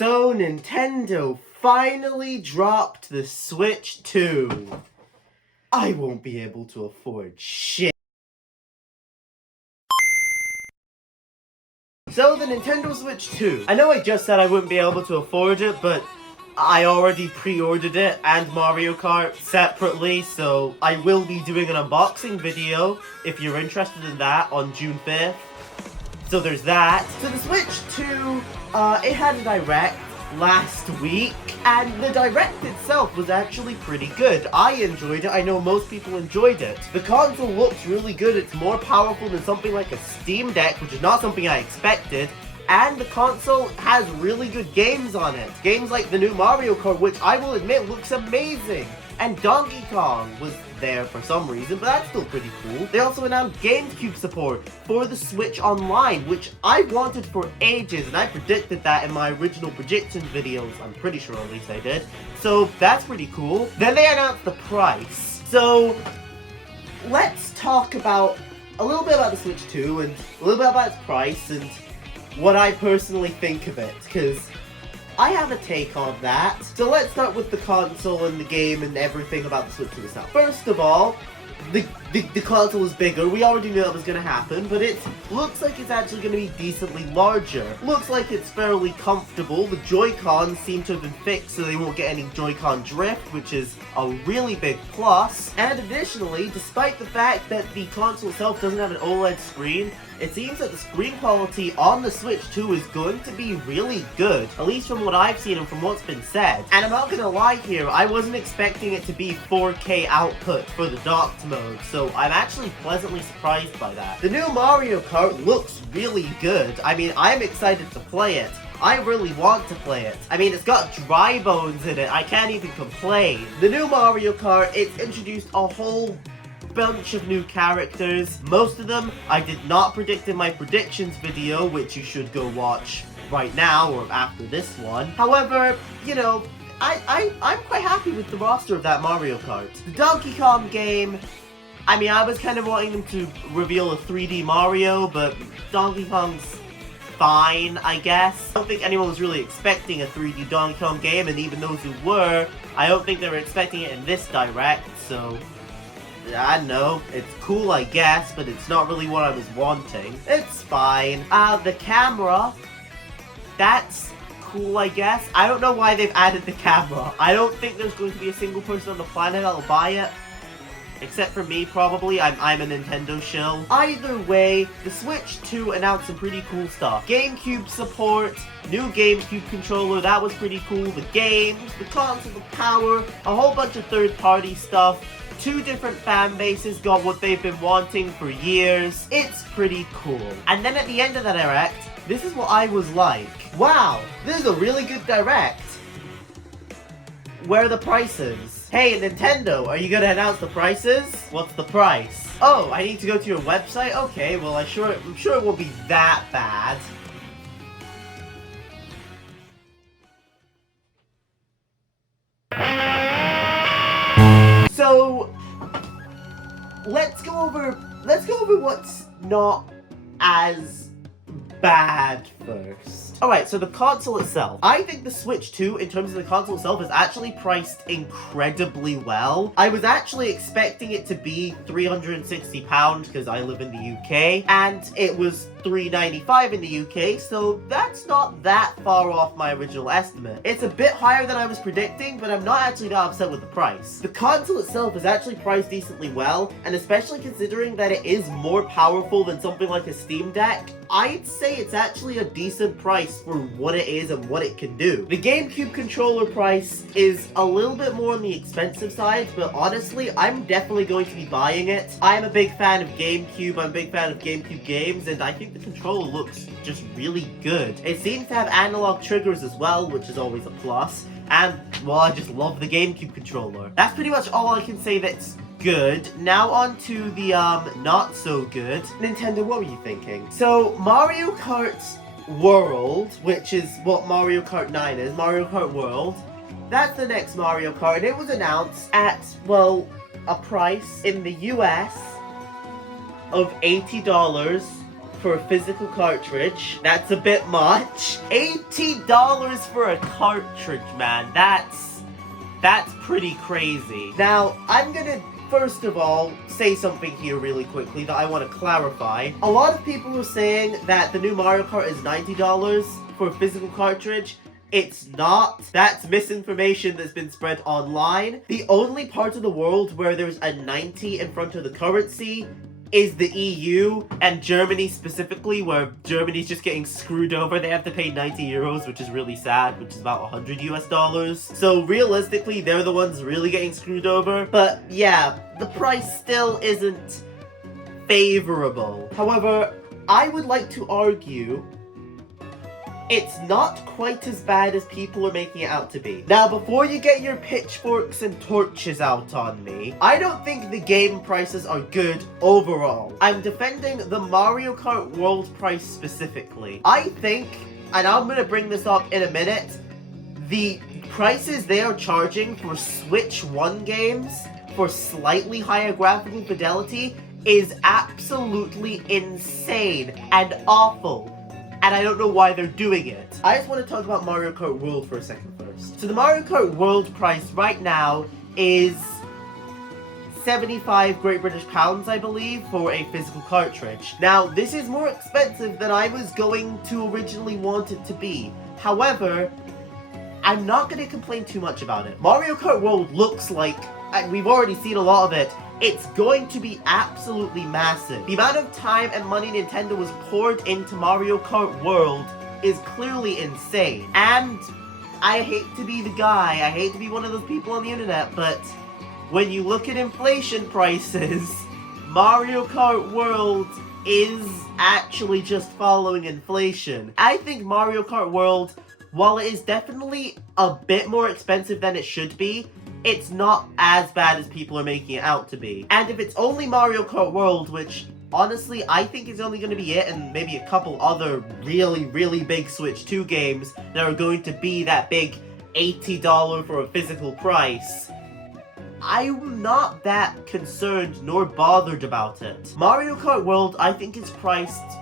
So Nintendo finally dropped the Switch 2. I won't be able to afford shit. So the Nintendo Switch 2. I know I just said I wouldn't be able to afford it, but I already pre-ordered it and Mario Kart separately, so I will be doing an unboxing video if you're interested in that on June 5th. So there's that. So the Switch 2, it had a Direct last week, and the Direct itself was actually pretty good. I enjoyed it. I know most people enjoyed it. The console looks really good. It's more powerful than something like a Steam Deck, which is not something I expected. And the console has really good games on it. Games like the new Mario Kart, which I will admit looks amazing. And Donkey Kong was there for some reason, but that's still pretty cool. They also announced GameCube support for the Switch Online, which I wanted for ages, and I predicted that in my original predictions videos. I'm pretty sure at least I did. So that's pretty cool. Then they announced the price. So let's talk about a little bit about the Switch 2 and a little bit about its price and what I personally think of it, because I have a take on that. So let's start with the console and the game and everything about the Switch 2 itself. First of all, the console is bigger. We already knew that was going to happen, but it looks like it's actually going to be decently larger. Looks like it's fairly comfortable. The Joy-Cons seem to have been fixed so they won't get any Joy-Con drift, which is a really big plus. And additionally, despite the fact that the console itself doesn't have an OLED screen, it seems that the screen quality on the Switch 2 is going to be really good, at least from what I've seen and from what's been said. And I'm not gonna lie here, I wasn't expecting it to be 4K output for the docked mode, so I'm actually pleasantly surprised by that. The new Mario Kart looks really good. I mean, I'm excited to play it. I really want to play it. I mean, it's got dry bones in it, I can't even complain. The new Mario Kart, it's introduced a whole bunch of new characters. Most of them I did not predict in my predictions video, which you should go watch right now or after this one. However, you know, I'm quite happy with the roster of that Mario Kart. The Donkey Kong game, I mean, I was kind of wanting them to reveal a 3D Mario, but Donkey Kong's fine, I guess. I don't think anyone was really expecting a 3D Donkey Kong game, and even those who were, I don't think they were expecting it in this Direct, so I don't know, it's cool I guess, but it's not really what I was wanting. It's fine. The camera, that's cool I guess. I don't know why they've added the camera. I don't think there's going to be a single person on the planet that'll buy it. Except for me, probably. I'm a Nintendo shill. Either way, the Switch 2 announced some pretty cool stuff. GameCube support, new GameCube controller, that was pretty cool. The games, the console, the power, a whole bunch of third-party stuff. 2 different fan bases got what they've been wanting for years. It's pretty cool. And then at the end of the Direct, this is what I was like. Wow, this is a really good Direct. Where are the prices? Hey, Nintendo, are you gonna announce the prices? What's the price? Oh, I need to go to your website? Okay, well, I'm sure it won't be that bad. So, let's go over what's not as bad first. Alright, so the console itself. I think the Switch 2, in terms of the console itself, is actually priced incredibly well. I was actually expecting it to be £360 because I live in the UK, and it was $395 in the UK, so that's not that far off my original estimate. It's a bit higher than I was predicting, but I'm not actually that upset with the price. The console itself is actually priced decently well, and especially considering that it is more powerful than something like a Steam Deck, I'd say it's actually a decent price for what it is and what it can do. The GameCube controller price is a little bit more on the expensive side, but honestly, I'm definitely going to be buying it. I'm a big fan of GameCube, I'm a big fan of GameCube games, and I think the controller looks just really good. It seems to have analog triggers as well, which is always a plus, and, well, I just love the GameCube controller. That's pretty much all I can say that's good. Now on to the, not so good. Nintendo, what were you thinking? So, Mario Kart World, which is what Mario Kart 9 is, Mario Kart World, that's the next Mario Kart, and it was announced at, well, a price in the US of $80 for a physical cartridge. That's a bit much. $80 for a cartridge, man. That's pretty crazy. Now, I'm gonna first of all say something here really quickly that I want to clarify. A lot of people are saying that the new Mario Kart is $90 for a physical cartridge. It's not. That's misinformation that's been spread online. The only part of the world where there's a 90 in front of the currency is the EU, and Germany specifically, where Germany's just getting screwed over. They have to pay 90 euros, which is really sad, which is about 100 US dollars. So realistically, they're the ones really getting screwed over. But yeah, the price still isn't favorable. However, I would like to argue it's not quite as bad as people are making it out to be. Now, before you get your pitchforks and torches out on me, I don't think the game prices are good overall. I'm defending the Mario Kart World price specifically. I think, and I'm gonna bring this up in a minute, the prices they are charging for Switch 1 games for slightly higher graphical fidelity is absolutely insane and awful. And I don't know why they're doing it. I just want to talk about Mario Kart World for a second first. So the Mario Kart World price right now is 75 Great British pounds, I believe, for a physical cartridge. Now, this is more expensive than I was going to originally want it to be. However, I'm not going to complain too much about it. Mario Kart World looks like, and we've already seen a lot of it, it's going to be absolutely massive. The amount of time and money Nintendo has poured into Mario Kart World is clearly insane. And I hate to be the guy, I hate to be one of those people on the internet, but when you look at inflation prices, Mario Kart World is actually just following inflation. I think Mario Kart World, while it is definitely a bit more expensive than it should be, it's not as bad as people are making it out to be. And if it's only Mario Kart World, which honestly I think is only going to be it, and maybe a couple other really big Switch 2 games that are going to be that big $80 for a physical price, I'm not that concerned nor bothered about it. Mario Kart World, I think, is priced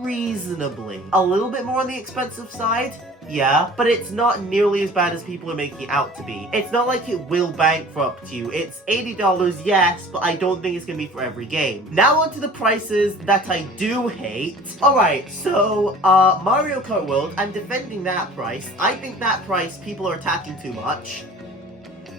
reasonably. A little bit more on the expensive side, yeah, but it's not nearly as bad as people are making it out to be. It's not like it will bankrupt you. It's $80, yes, but I don't think it's gonna be for every game. Now onto the prices that I do hate. Alright, so, Mario Kart World, I'm defending that price. I think that price people are attacking too much,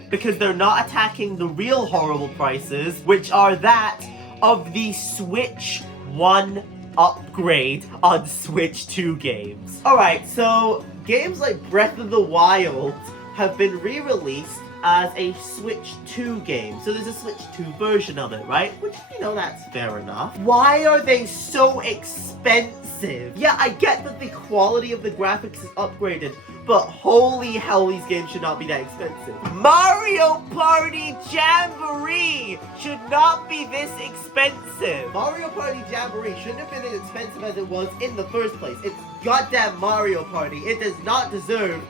because they're not attacking the real horrible prices, which are that of the Switch 1 upgrade on Switch 2 games. Alright, so games like Breath of the Wild have been re-released as a Switch 2 game. So there's a Switch 2 version of it, right? Which, you know, that's fair enough. Why are they so expensive? Yeah, I get that the quality of the graphics is upgraded, but holy hell, these games should not be that expensive. Mario Party Jamboree should not be this expensive. Mario Party Jamboree shouldn't have been as expensive as it was in the first place. It's goddamn Mario Party. It does not deserve...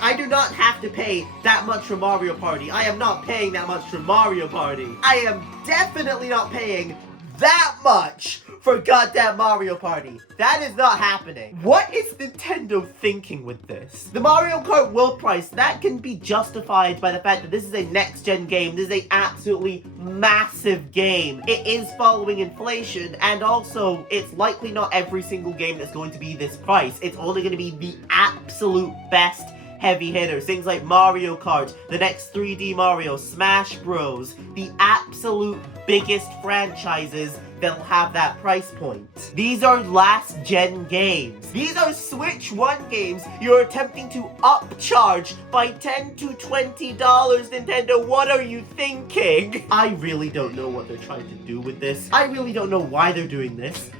I do not have to pay that much for Mario Party. I am not paying that much for Mario Party. I am definitely not paying that much for goddamn Mario Party. That is not happening. What is Nintendo thinking with this? The Mario Kart World price, that can be justified by the fact that this is a next-gen game. This is an absolutely massive game. It is following inflation, and also, it's likely not every single game that's going to be this price. It's only going to be the absolute best heavy hitters, things like Mario Kart, the next 3D Mario, Smash Bros, the absolute biggest franchises that'll have that price point. These are last-gen games. These are Switch 1 games you're attempting to upcharge by $10 to $20, Nintendo. What are you thinking? I really don't know what they're trying to do with this. I really don't know why they're doing this.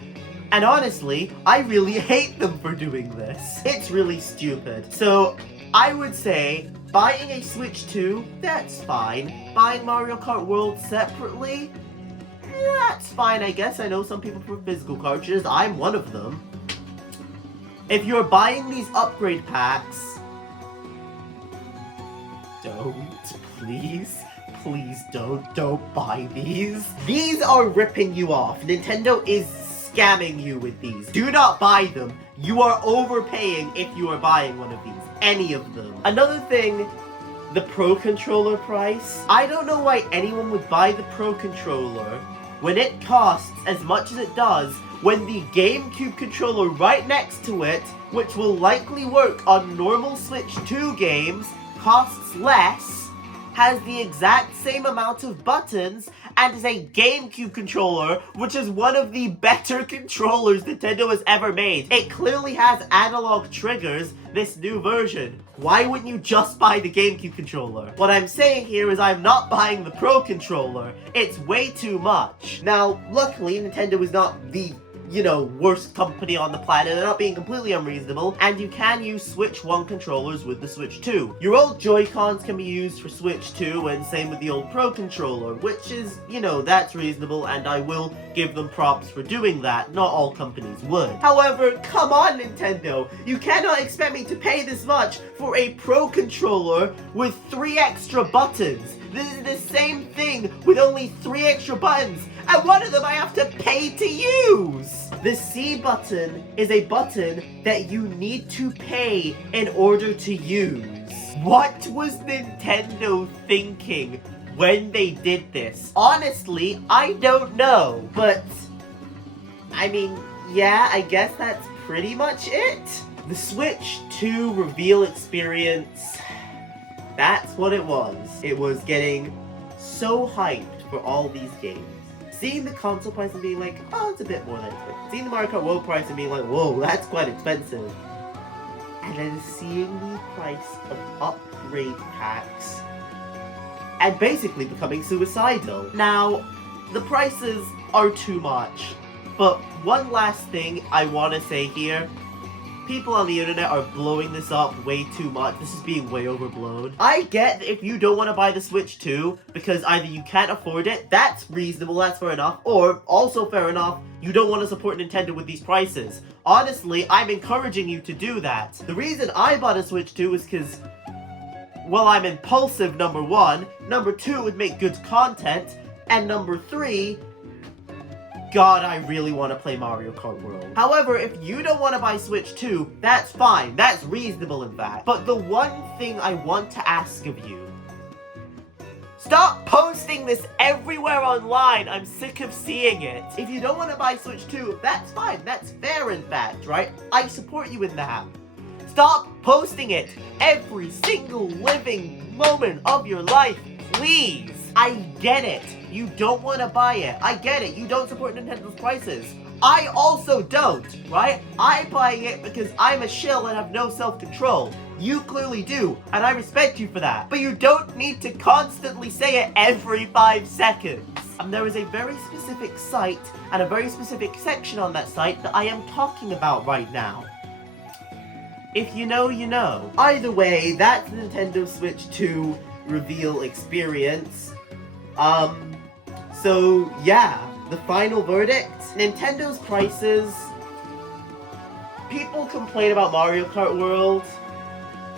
And honestly, I really hate them for doing this. It's really stupid. So, I would say, buying a Switch 2, that's fine. Buying Mario Kart World separately, that's fine, I guess. I know some people prefer physical cartridges. I'm one of them. If you're buying these upgrade packs, please don't buy these. These are ripping you off. Nintendo is scamming you with these. Do not buy them. You are overpaying if you are buying one of these. Any of them. Another thing, the Pro Controller price. I don't know why anyone would buy the Pro Controller when it costs as much as it does, when the GameCube controller right next to it, which will likely work on normal Switch 2 games, costs less, has the exact same amount of buttons, and is a GameCube controller, which is one of the better controllers Nintendo has ever made. It clearly has analog triggers, this new version. Why wouldn't you just buy the GameCube controller? What I'm saying here is I'm not buying the Pro Controller. It's way too much. Now, luckily, Nintendo is not the worst company on the planet. They're not being completely unreasonable, and you can use Switch 1 controllers with the Switch 2. Your old Joy-Cons can be used for Switch 2, and same with the old Pro Controller, which is, that's reasonable, and I will give them props for doing that. Not all companies would. However, come on, Nintendo! You cannot expect me to pay this much for a Pro Controller with 3 extra buttons. This is the same thing with only 3 extra buttons, and one of them I have to pay to use! The C button is a button that you need to pay in order to use. What was Nintendo thinking when they did this? Honestly, I don't know, but I mean, yeah, I guess that's pretty much it. The Switch 2 reveal experience, that's what it was. It was getting so hyped for all these games. Seeing the console price and being like, oh, it's a bit more than expected. Seeing the Mario Kart World price and being like, whoa, that's quite expensive. And then seeing the price of upgrade packs and basically becoming suicidal. Now, the prices are too much. But one last thing I want to say here. People on the internet are blowing this up way too much. This is being way overblown. I get that if you don't want to buy the Switch 2 because either you can't afford it, that's reasonable, that's fair enough, or also fair enough, you don't want to support Nintendo with these prices. Honestly, I'm encouraging you to do that. The reason I bought a Switch 2 is because, well, I'm impulsive, number 1, number 2, it would make good content, and number 3, God, I really want to play Mario Kart World. However, if you don't want to buy Switch 2, that's fine. That's reasonable, in fact. But the one thing I want to ask of you, stop posting this everywhere online. I'm sick of seeing it. If you don't want to buy Switch 2, that's fine. That's fair, in fact, right? I support you in that. Stop posting it every single living moment of your life, please. I get it. You don't want to buy it. I get it. You don't support Nintendo's prices. I also don't, right? I'm buying it because I'm a shill and have no self-control. You clearly do, and I respect you for that. But you don't need to constantly say it every 5 seconds. And there is a very specific site and a very specific section on that site that I am talking about right now. If you know, you know. Either way, that's the Nintendo Switch 2 reveal experience. So yeah, the final verdict. Nintendo's prices. People complain about Mario Kart World.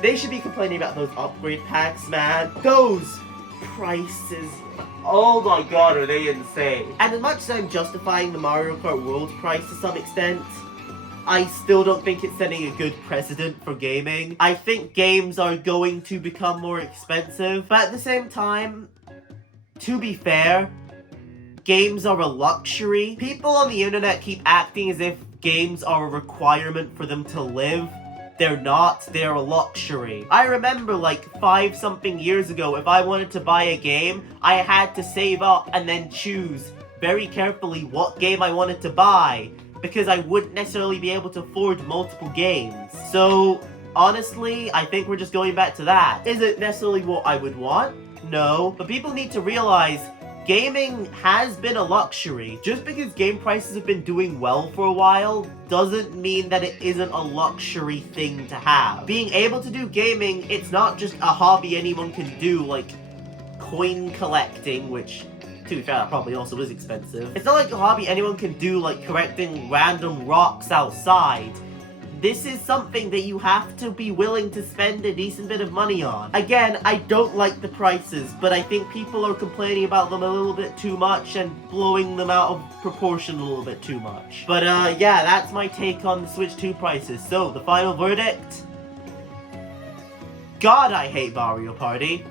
They should be complaining about those upgrade packs, man. Those prices. Oh my god, are they insane. And as much as I'm justifying the Mario Kart World price to some extent, I still don't think it's setting a good precedent for gaming. I think games are going to become more expensive, but at the same time, to be fair, games are a luxury. People on the internet keep acting as if games are a requirement for them to live. They're not, they're a luxury. I remember like 5-something years ago, if I wanted to buy a game, I had to save up and then choose very carefully what game I wanted to buy, because I wouldn't necessarily be able to afford multiple games. So, honestly, I think we're just going back to that. Is it necessarily what I would want? No, but people need to realize gaming has been a luxury. Just because game prices have been doing well for a while doesn't mean that it isn't a luxury thing to have. Being able to do gaming, it's not just a hobby anyone can do, like coin collecting, which, to be fair, that probably also is expensive. It's not like a hobby anyone can do, like collecting random rocks outside. this is something that you have to be willing to spend a decent bit of money on. Again, I don't like the prices, but I think people are complaining about them a little bit too much and blowing them out of proportion a little bit too much. But yeah, that's my take on the Switch 2 prices. So, the final verdict? God, I hate Mario Party.